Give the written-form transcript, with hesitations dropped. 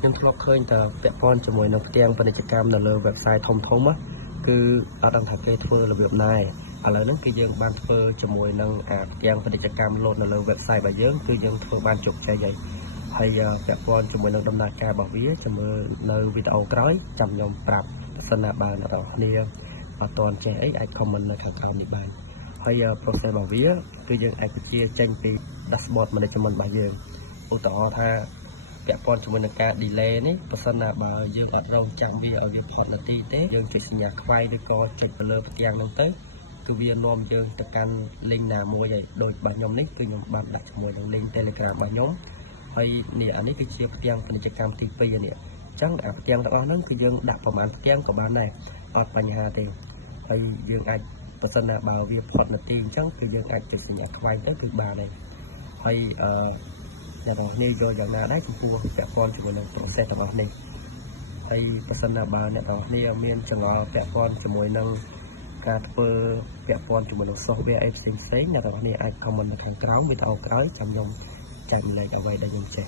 ខ្ញុំធ្លាប់ឃើញតែពាក់ព័ន្ធជាមួយនឹងផ្ទាំងពាណិជ្ជកម្មនៅលើ website ធំៗគឺអត់ដឹងថាគេធ្វើរបៀបណាឥឡូវហ្នឹងគឺយើងបានធ្វើជាមួយនឹងផ្ទាំងពាណិជ្ជកម្មលោតនៅលើ website របស់យើងគឺយើងធ្វើបានជោគជ័យហើយពាក់ព័ន្ធជាមួយនឹងដំណើរការរបស់វាចាំមើលនៅវីដេអូក្រោយចាំខ្ញុំប្រាប់បើសិនណាបានអ្នកនរគ្នាអត់ទាន់ចេះអីអាច comment នៅខាងក្រោមនេះបានហើយ process របស់វាគឺយើងអាចបញ្ជាចេញពី dashboard management របស់យើងឧទាហរណ៍ថាពាក់ព័ន្ធជាមួយនឹងការ delay នេះបើសិនណាបើយើងអត់រងចាំវាឲ្យវាផុតនាទីទេយើងចុចសញ្ញាខ្វែងឬក៏ចុចទៅលើផ្ទាំងហ្នឹងទៅគឺវានាំយើងទៅកាន់ link ណាមួយហើយដូចរបស់ខ្ញុំនេះគឺខ្ញុំបានដាក់ជាមួយនឹង link Telegram របស់ខ្ញុំហើយនេះអានេះគឺជាផ្ទាំងពាណិជ្ជកម្មទី2នេះអញ្ចឹងផ្ទាំងទាំងអស់ហ្នឹងគឺយើងដាក់ប្រមាណផ្ទាំងក៏បានដែរអត់បញ្ហាទេហើយយើងអាចបើសិនណាបើវាផុតនាទីអញ្ចឹងគឺយើងអាចចុចសញ្ញាខ្វែងទៅគឺបានដែរហើយអ្នកនរគ្នាយកយ៉ាងណាដែរចំពោះពាក់ព័ន្ធជាមួយនឹង process របស់នេះហើយបើសិនណាបើអ្នកនរគ្នាមានចង្អុលពាក់ព័ន្ធជាមួយនឹងការធ្វើពាក់ព័ន្ធជាមួយនឹង software អីផ្សេងៗអ្នកនរគ្នាអាច comment នៅខាងក្រោមវីដេអូក្រោយចាំខ្ញុំចែករំលែកអ្វីដែលខ្ញុំចេះ